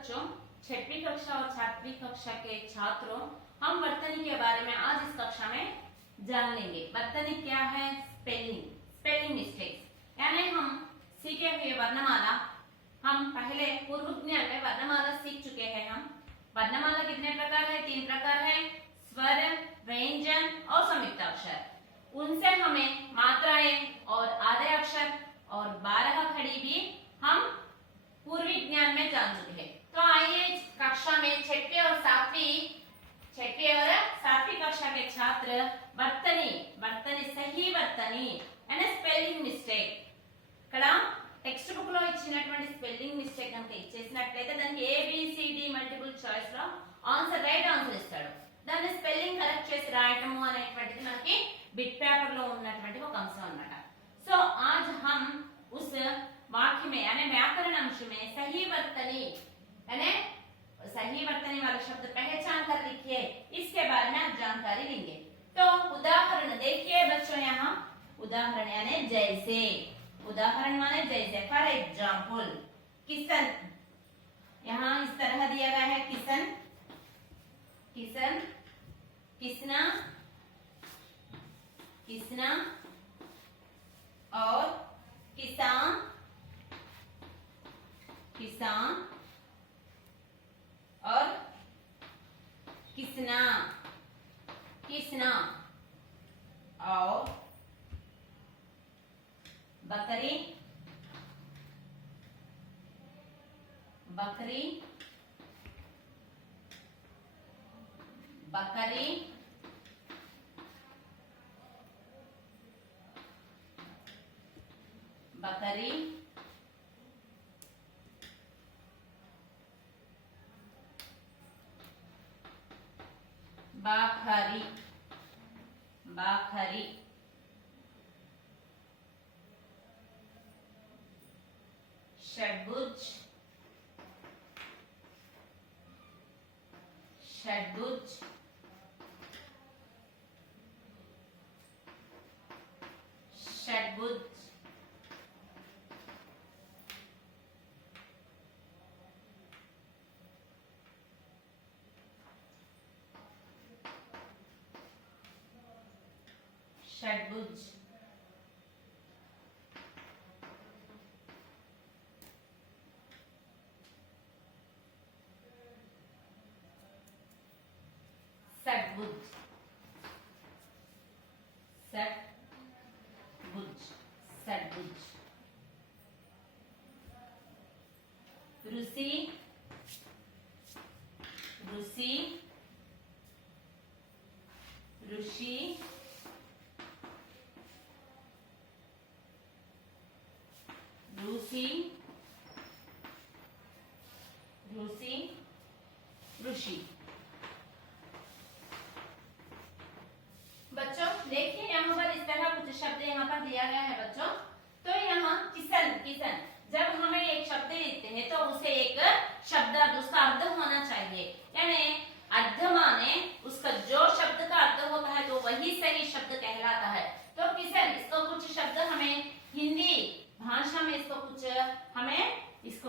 बच्चों, छठवीं कक्षा और सातवीं कक्षा के छात्रों, हम वर्तनी के बारे में आज इस कक्षा में जान लेंगे। वर्तनी क्या है? स्पेलिंग मिस्टेक्स, यानी हम सीखे हुए वर्णमाला। हम पहले पूर्व ज्ञान में वर्णमाला सीख चुके हैं। हम वर्णमाला कितने प्रकार है? 3 प्रकार है, स्वर, व्यंजन और संयुक्त अक्षर। उनसे हमें मात्राएं और आधे अक्षर और 12 खड़ी भी हम पूर्वी ज्ञान में जान चुके हैं। तो आइए कक्षा में छठवीं और सातवीं कक्षा के छात्र वर्तनी सही वर्तनी यानी स्पेलिंग मिस्टेक ఇక్కడ టెక్స్ట్ బుక్ లో ఇచ్చినటువంటి స్పెల్లింగ్ మిస్టేక్ కనుక ఇచ్చేసినట్లయితే దానికి ABCD మల్టిపుల్ చాయిస్ లో రైట్ ఆన్సర్ ఇస్తాడు. దాన్ని స్పెల్లింగ్ కరెక్ట్ చేసి రాయటము అనేటువంటిది మనకి బిట్ పేపర్ లో ఉన్నటువంటి ఒక అంశం అన్నమాట. సో आज हम उस वाक्य में यानी व्याकरण अंश में सही वर्तनी वाला शब्द पहचान कर लिखिए, इसके बारे में आज जानकारी लेंगे. तो उदाहरण देखिए बच्चों, यहाँ उदाहरण यानी जैसे, उदाहरण माने जैसे. फॉर एग्जाम्पल किशन, यहाँ इस तरह दिया गया है किशन, किसना, किसना और किसान, किसान और किसना, किसना और बकरी, बकरी, बकरी, बकरी, बाखरी, बाखरी, षड्भुज, षड्भुज, षड्भुज, षड्भुज, षड्भुज, षड्भुज, षड्भुज, ऋषि, ऋषि, ऋषि, ऋषि, ऋषि, ऋषि. बच्चों देखिए यहाँ पर इस तरह कुछ शब्द यहाँ पर दिया गया है बच्चों. तो यहाँ किशन, किशन, जब हमें एक शब्द लिखते हैं तो उसे एक शब्द उसका अर्थ होना चाहिए, यानी अर्थ माने उसका जो शब्द का अर्थ होता है तो वही सही शब्द कहलाता है. तो किशन, इसको कुछ शब्द हमें हिंदी भाषा में इसको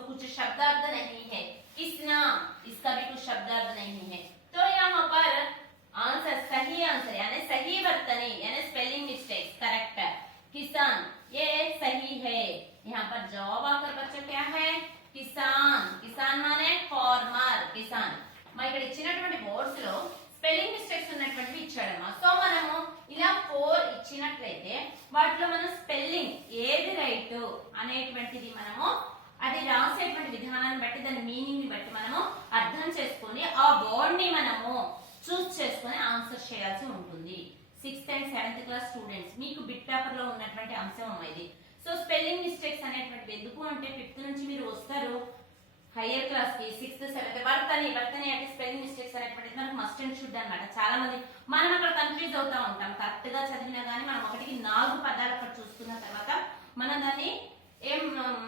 कुछ शब्दार्थ नहीं है. किसना, इसका भी कुछ शब्दार्थ नहीं है. तो यहाँ पर आंसर, सही आंसर यानी सही वर्तनी यानी स्पेलिंग मिस्टेक करेक्ट है. किसान ये सही है. यहाँ पर जवाब आकर बच्चों क्या है? किसान. किसान माने फार्मर, किसान. మా ఇక్కడ ఇచ్చినటువంటి బోర్డ్స్ లో స్పెల్లింగ్ మిస్టేక్స్ ఉన్నటువంటివి ఇచ్చాడమ్మా. సో మనము ఇలా 4 ఇచ్చినట్లయితే వాటిలో మనం స్పెల్లింగ్ ఏది రైట్ అనేటువంటిది మనము అది రాసేటువంటి విధానాన్ని బట్టి దాని మీనింగ్ ని బట్టి మనము అర్థం చేసుకొని ఆ వర్డ్ ని మనము చూస్ చేసుకొని ఆన్సర్ చేయాల్సి ఉంటుంది. 6th and 7th class students మీకు బిట్ పేపర్ లో ఉన్నటువంటి అంశం ఇది. సో స్పెల్లింగ్ మిస్టేక్స్ అనేటువంటివి ఎందుకు అంటే 5th నుంచి మీరు వస్తారు హైయర్ క్లాస్ కి 6th 7th వర్తని అంటే స్పెల్లింగ్ మిస్టేక్స్ అనేటువంటిది మనకు మస్ట్ అండ్ షుడ్ అన్నమాట. చాలా మంది మనం అక్కడ కన్ఫ్యూజ్ అవుతా ఉంటాం. కరెక్ట్ గా చదివినా గానీ మనం 1కి 4 పదాలు అక్కడ చూసుకున్న తర్వాత మనం దాన్ని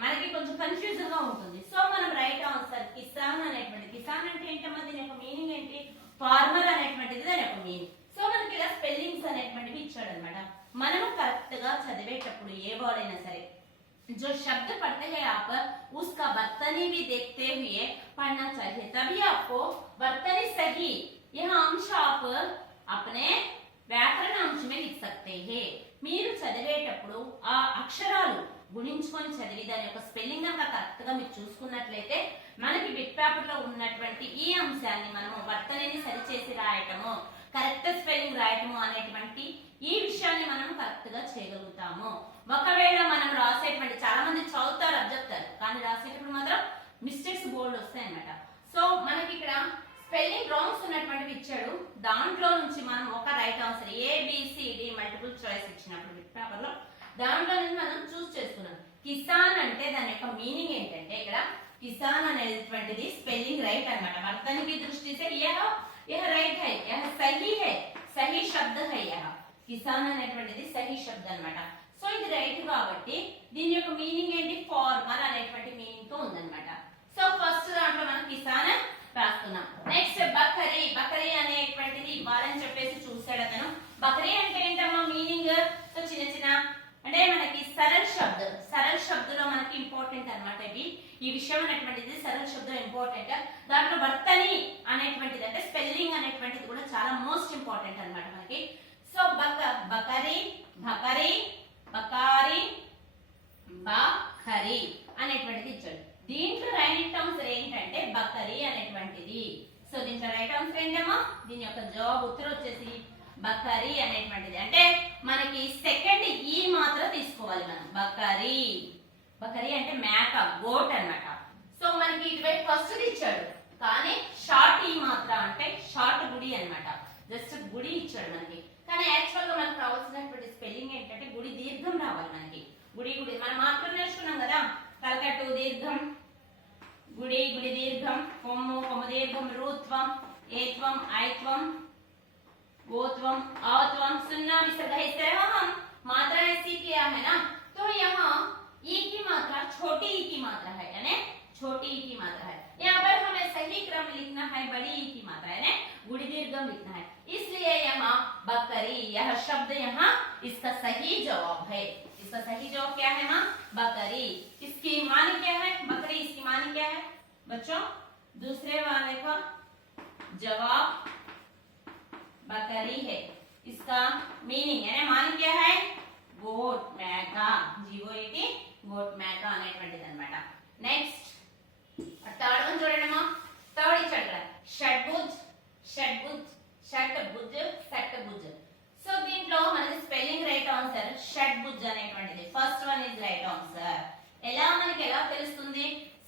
మనకి కొంచెం కన్ఫ్యూజన్ గా ఉంటుంది. సో మనం రైట్ ఆన్సర్ కిసాన్ అనేటువంటి, కిసాన్ అంటే ఏంటమ్మా, దీని యొక్క మీనింగ్ ఏంటి? ఫార్మర్ అనేటువంటిది దాని యొక్క మీనింగ్. సో మనకి ఇలా స్పెల్లింగ్స్ అనేటువంటివి ఇచ్చాడు అనమాట. మనం కరెక్ట్ గా చదివేటప్పుడు ఏ వర్డ్ అయినా సరే जो शब्द पढ़ते हैं आप उसका वर्तनी भी देखते हुए पढ़ना चाहिए, तभी आपको वर्तनी सही यह अंश आप अपने వ్యాకరణ అంశం में लिख सकते हैं। మీరు చదివేటప్పుడు ఆ అక్షరాలు గుణించుకొని చదివి దాని యొక్క స్పెల్లింగ్ అంతా కరెక్ట్ గా మీరు చూసుకున్నట్లయితే మనకి బిట్ పేపర్ లో ఉన్నటువంటి ఈ అంశాన్ని మనము వర్తనని సరిచేసి రాయటము, కరెక్ట్ స్పెల్లింగ్ రాయటము అనేటువంటి ఈ విషయాన్ని మనం కరెక్ట్ గా చేయగలుగుతాము। ఒకవేళ మనం రాసేటువంటి చాలా మంది చదువుతారు అది చెప్తారు కానీ రాసేటప్పుడు మాత్రం మిస్టేక్స్ బోల్డ్ వస్తాయి అన్నమాట। సో మనకి ఇక్కడ స్పెల్లింగ్ రాంగ్స్ ఉన్నటువంటివి ఇచ్చాడు, దాంట్లో నుంచి మనం ఒక right answer A B C D multiple choice ఇచ్చినప్పుడు బిట్ పేపర్ లో దాంట్లో నుంచి మనం చూస్ చేసుకున్నాం। కిసాన్ అంటే దాని యొక్క మీనింగ్ ఏంటంటే ఇక్కడ కిసాన్ అనేటువంటిది స్పెల్లింగ్ రైట్ అన్నమాట। वर्तनी की दृष्टि से यह राइट है, यह सही है, सही शब्द है, यह కిసాన్ అనేటువంటిది సహీ శబ్దం అన్నమాట। సో ఇది రైట్ కాబట్టి దీని యొక్క మీనింగ్ ఏంటి ఫార్మర్ అనేటువంటి మీనింగ్ తో ఉందన్నమాట। సో ఫస్ట్ దాంట్లో మనం కిసాన్ రాస్తున్నాం। నెక్స్ట్ బకరీ, బకరీ అనేటువంటిది ఇవ్వాలని చెప్పేసి చూసాడు అతను। బకరీ అంటే ఏంటమ్మా మీనింగ్? సో చిన్న చిన్న అంటే మనకి సరళ శబ్ద, సరళ శబ్దలో మనకి ఇంపార్టెంట్ అన్నమాట ఇవి, ఈ విషయం అనేటువంటిది సరళ శబ్దం ఇంపార్టెంట్। దాంట్లో వర్తని అనేటువంటిది అంటే స్పెల్లింగ్ అనేటువంటిది కూడా చాలా మోస్ట్ ఇంపార్టెంట్ అన్నమాట మనకి। సో బకరీ, బకరీ, బకారి, బకరీ అనేటువంటిది ఇచ్చాడు। దీంట్లో రైట్ ఆన్సర్ ఏంటంటే బకరీ అనేటువంటిది। సో దీంట్లో రైట్ ఆన్సర్ ఏంటమ్మా? దీని యొక్క జవాబు ఉత్తరం వచ్చేసి బకరీ అనేటువంటిది। అంటే మనకి సెకండ్ ఈ మాత్రం తీసుకోవాలి మనం, బకరీ, బకరీ అంటే మేక, గోట్ అన్నమాట। సో మనకి ఇటువైపు ఫస్ట్ ఇచ్చాడు కానీ షార్ట్ ఈ మాత్ర అంటే షార్ట్ గుడి అన్నమాట, జస్ట్ గుడి ఇచ్చాడు మనకి। కానీ యాక్చువల్ గా మనకు రావాల్సినటువంటి స్పెల్లింగ్ ఏంటంటే గుడి దీర్ఘం రావాలి మనకి, గుడి గుడి మనం మాత్రం నేర్చుకున్నాం కదా, కలకట్టు దీర్ఘం, గుడి గుడి దీర్ఘం, కొమ్ము కొమ్ము దీర్ఘం, రూత్వం, ఏత్వం, ఐత్వం, गोत्वम, अवत्वम, सुनना विसर्ग है। इस तरह हम मात्राएं सीख लिया है ना। तो यहाँ ई की मात्रा छोटी ई की मात्रा है, यानी छोटी ई की मात्रा है। यहाँ पर हमें सही क्रम लिखना है, बड़ी ई की मात्रा यानी गुड़ी दीर्घम लिखना है। इसलिए यहाँ बकरी यह शब्द यहाँ इसका सही जवाब है। इसका सही जवाब क्या है? हाँ बकरी। इसकी मानी क्या है? बकरी इसकी मानी क्या है बच्चों? दूसरे वाले का जवाब बकरी है। इसका मीनिंग यानी मान क्या है? गोट మేక, జీవోయిటి గోట్ మేక అనేటువంటిది అన్నమాట। నెక్స్ట్ థర్డ్ వన్ చూడండిమా, థర్డ్ ఇచ్చాడు కదా షడ్భుజ్, షడ్భుజ్, షట్భుజ్, షట్భుజ్। సో దీంట్లో మనకి స్పెల్లింగ్ రైట్ ఆన్సర్ షడ్భుజ్ అనేటువంటిది, first one is right answer. ఎలా మనకి ఎలా తెలుస్తుంది?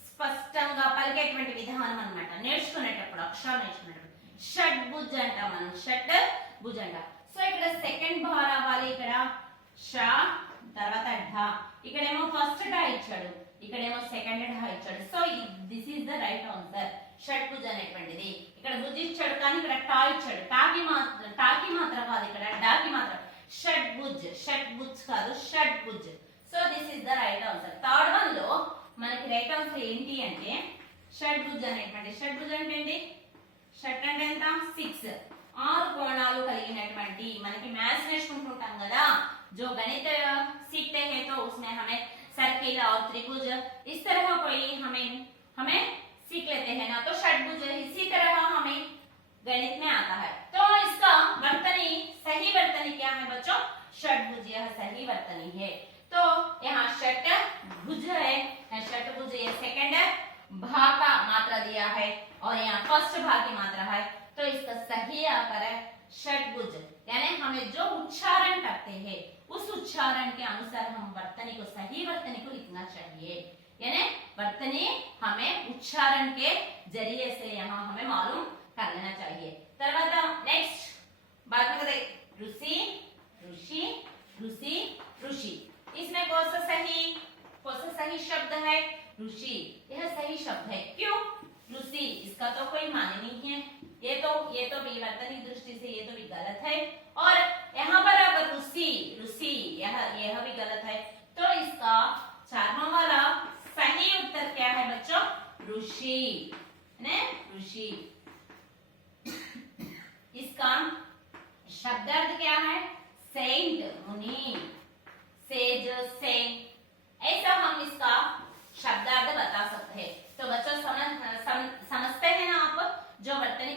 స్పష్టంగా పలికేటువంటి విధానం అన్నమాట, నేర్చుకునేటప్పుడు అక్షరాలు నేర్చుకునేటప్పుడు షడ్భుజ్ అంటాం మనం, షడ్భుజ్ అంటాం। సో ఇక్కడ సెకండ్ భా రావాలి, ఇక్కడ ష తర్వాత ఢ, ఇక్కడేమో ఫస్ట్ ఢ ఇచ్చాడు, ఇక్కడేమో సెకండ్ ఢ ఇచ్చాడు। So this is the right answer షడ్భుజ్ అనేటువంటిది। ఇక్కడ భుజ్ ఇచ్చాడు కానీ ఇక్కడ టా ఇచ్చాడు, టాకి మాత్రం కాదు, ఇక్కడ డాకి మాత్రం, షడ్భుజ్, షడ్భుజ్ కాదు షడ్భుజ్। So this is the right answer. Third one లో మనకి రైట్ ఆన్సర్ ఏంటి అంటే షడ్భుజ్ అనేటువంటి, షడ్భుజ్ అంటే ఏంటి? షట్ అంటే ఎంత? 6, 6 కోణాలు కలిగినటువంటి, మనకి మ్యాథ్స్ నేర్చుకుంటుంటాం కదా, जो गणित सीखते हैं तो उसमें हमें सर्किल और त्रिभुज इस तरह कोई हमें सीख लेते हैं ना, तो षटभुज इसी तरह हमें गणित में आता है। तो इसका वर्तनी, सही वर्तनी क्या है बच्चों? षटभुज, यह सही वर्तनी है। तो यहाँ षटभुज है, षटभुज ये सेकंड भा का मात्रा दिया है और यहाँ फर्स्ट भा की मात्रा है, तो इसका सही आकर है षटभुज। यानी हमें जो उच्चारण करते हैं उस उच्चारण के अनुसार हम वर्तनी को, सही वर्तनी को लिखना चाहिए। यानी वर्तनी हमें उच्चारण के जरिए से यहाँ हमें मालूम कर लेना चाहिए। तरवात नेक्स्ट बात करें ऋषि, ऋषि, ऋषि, ऋषि। इसमें कौन सा सही शब्द है? ऋषि, यह सही शब्द है। क्यों ऋषि? इसका तो कोई माने नहीं है, ये तो विवर्तनिक दृष्टि से ये तो भी गलत है, और यहाँ पर अगर ऋषि, ऋषि यह भी गलत है। तो इसका चारवां वाला सही उत्तर क्या है बच्चों? ऋषि, ने ऋषि। इसका शब्दार्थ क्या है? सेंट, मुनि, सेज, सेंट। ऐसा हम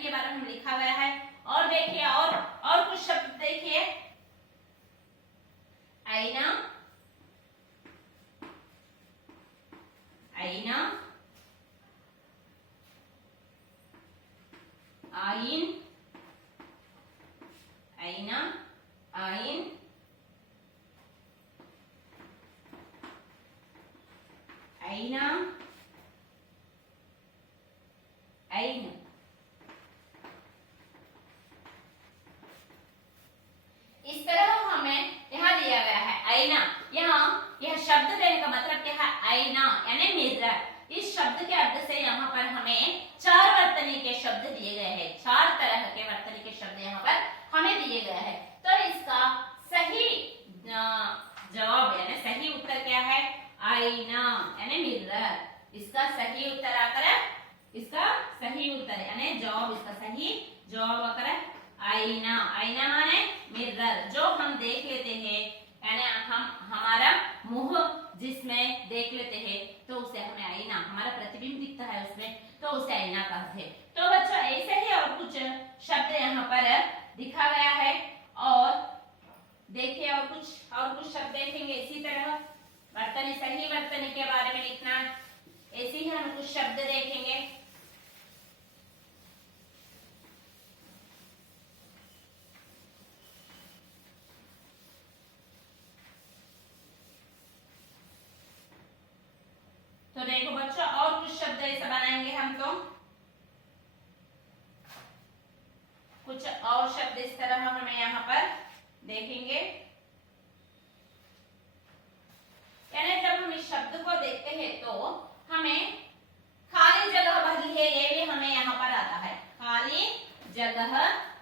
के बारे में लिखा गया है। और देखिए और कुछ शब्द देखिए, आईना, आईना, आइन, आईना, आइन, आईना, आइन। इस तरह हमें यहाँ दिया गया है आईना। यहाँ यह शब्द देने का मतलब क्या है, आईना यानी मिरर। इस शब्द के अर्थ से यहाँ पर हमें चार वर्तनी के शब्द दिए गए हैं, चार तरह के वर्तनी के शब्द यहाँ पर हमें दिए गए हैं। तो इसका सही जवाब यानी सही उत्तर क्या है, आईना यानी मिरर। इसका सही उत्तर आकर, इसका सही उत्तर यानी जवाब, इसका सही जवाब आकर आईना। आईना माने मिरर, जो हम देख लेते हैं यानी हम हमारा मुंह जिसमें देख लेते हैं तो उसे हमें आईना, हमारा प्रतिबिंब दिखता है उसमें, तो उसे आईना कहते हैं। तो बच्चों ऐसे ही और कुछ शब्द यहाँ पर दिखा गया है। और देखिए और कुछ शब्द देखेंगे इसी तरह। वर्तनी, सही वर्तनी के बारे में लिखना, ऐसे ही हम कुछ शब्द देखेंगे। तो देखो बच्चों और कुछ शब्द ऐसा बनाएंगे हम। तो कुछ और शब्द इस तरह हमें यहाँ पर देखेंगे, यानी जब हम इस शब्द को देखते हैं तो हमें खाली जगह भरी है, ये भी हमें यहाँ पर आता है। खाली जगह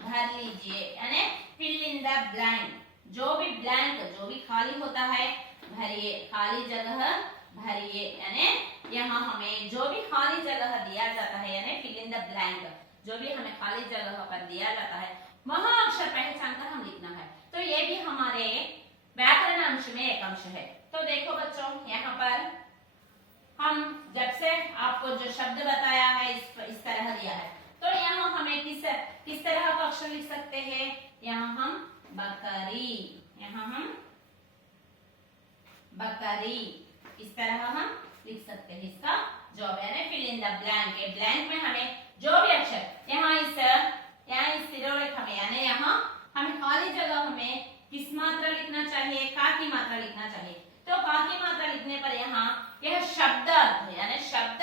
भर लीजिए यानी फिल इन द ब्लैंक। जो भी ब्लैंक, जो भी खाली होता है भरिए, खाली जगह भरिए। यानी यहाँ हमें जो भी खाली जगह दिया जाता है यानी फिल इन द ब्लैंक, जो भी हमें खाली जगह पर दिया जाता है वहां अक्षर पहचान कर हम लिखना है। तो ये भी हमारे व्याकरण अंश में एक अंश है। तो देखो बच्चों यहाँ पर हम जब से आपको जो शब्द बताया है इस तरह दिया है, तो यहाँ हमें किस तरह का अक्षर लिख सकते हैं। यहाँ हम बकरी, यहाँ हम बकरी, इस तरह हम लिख सकते हैं। इसका जवाब यानी fill in the blank. Blank में हमें जो भी अक्षर यहाँ इस शिरोरेखा में यानी यहाँ हमें खाली जगह हमें किस मात्रा लिखना चाहिए, का की मात्रा लिखना चाहिए। तो का की मात्रा लिखने पर यहाँ यह शब्द यानी शब्द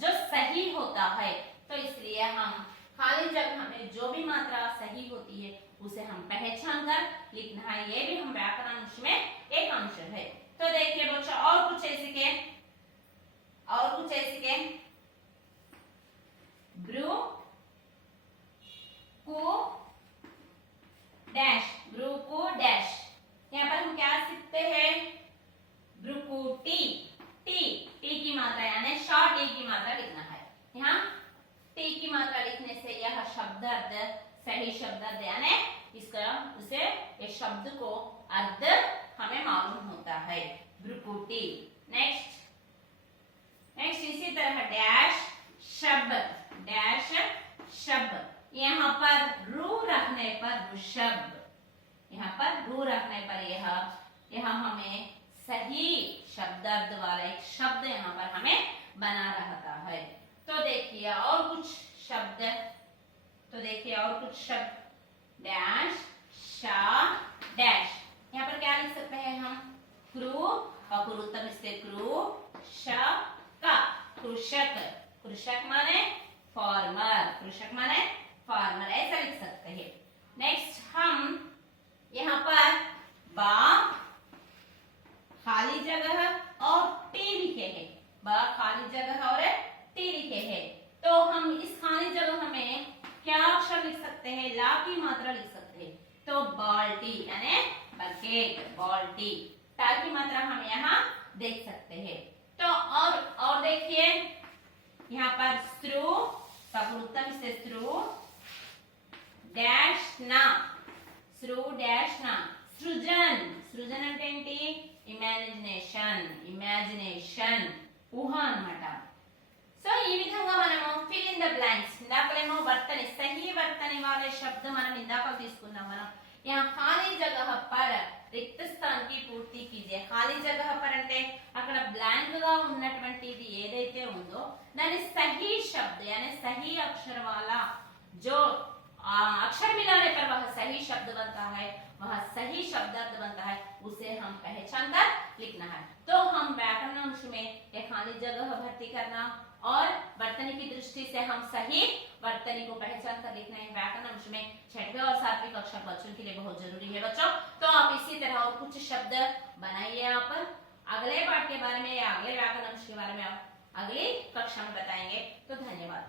जो सही होता है, तो इसलिए हम खाली जगह में जो भी मात्रा सही होती है उसे हम पहचान कर लिखना है। ये भी हम व्याकरण अंश में एक अंश है। तो देखिए बच्चों और कुछ ऐसे के ब्रू को डैश, ब्रू को डैश। यहाँ पर हम क्या सीखते हैं, ब्रुकुटी। टी की मात्रा यानी शॉर्ट टी की मात्रा लिखना है। यहाँ टी की मात्रा लिखने से यह शब्द अर्थ सही शब्द अर्थ यानी इस शब्द को अर्थ हमें मालूम होता है, ब्रुकुटी। नेक्स्ट इसी तरह डैश शब्द, यहाँ पर रू रखने पर ऋषभ, यहाँ पर रू रखने पर यह हमें सही शब्द अर्थ वाला एक शब्द यहाँ पर हमें बना रहता है। तो देखिए और कुछ शब्द, डैश शा डैश। यहाँ पर क्या लिख सकते हैं हम, क्रू अकुरुत्तम से क्रू का कृषक, कृषक माने फार्मर, ऐसा लिख सकते हैं। नेक्स्ट हम यहाँ पर बा खाली जगह और टी लिखे हैं, बा खाली जगह और टी लिखे हैं। तो हम इस खाली जगह में क्या अक्षर लिख सकते हैं, ला की मात्रा लिख सकते हैं। तो बाल्टी यानी बकेट, बाल्टी। टा की मात्रा हम यहाँ देख सकते हैं। तो और देखिए यहाँ पर स्त्रु सपुरुत्तम से स्त्रु डैश ना, సృజన్ అంటే ఏంటి, ఇమాజినేషన్ ఊహ అన్నమాట. సో ఈ విధంగా మనము ఫిల్ ఇన్ ద బ్లాంక్స్, ఇందాకలేమో వర్తని సహీ వర్తని वाले शब्द మనం ఇందాక తీసుకున్నాం మనం यहाँ खाली जगह पर रिक्त स्थान की पूर्ति कीजिए खाली जगह पर అంటే అక్కడ బ్లాంక్ గా ఉన్నటువంటిది ఏదైతే ఉందో దాని सही शब्द यानी सही अक्षर वाला जो अक्षर मिलाने पर वह सही शब्द बनता है वह सही शब्दार्थ बनता है उसे हम पहचान कर लिखना है। तो हम व्याकरण अंश में एक खाली जगह भर्ती करना और वर्तनी की दृष्टि से हम सही वर्तनी को पहचान कर लिखना है। व्याकरण अंश में 6वीं और 7वीं कक्षा बच्चों के लिए बहुत जरूरी है बच्चों। तो आप इसी तरह और कुछ शब्द बनाइए। आप अगले पाठ के बारे में या अगले व्याकरण अंश के बारे में आप अगली कक्षा में बताएंगे। तो धन्यवाद।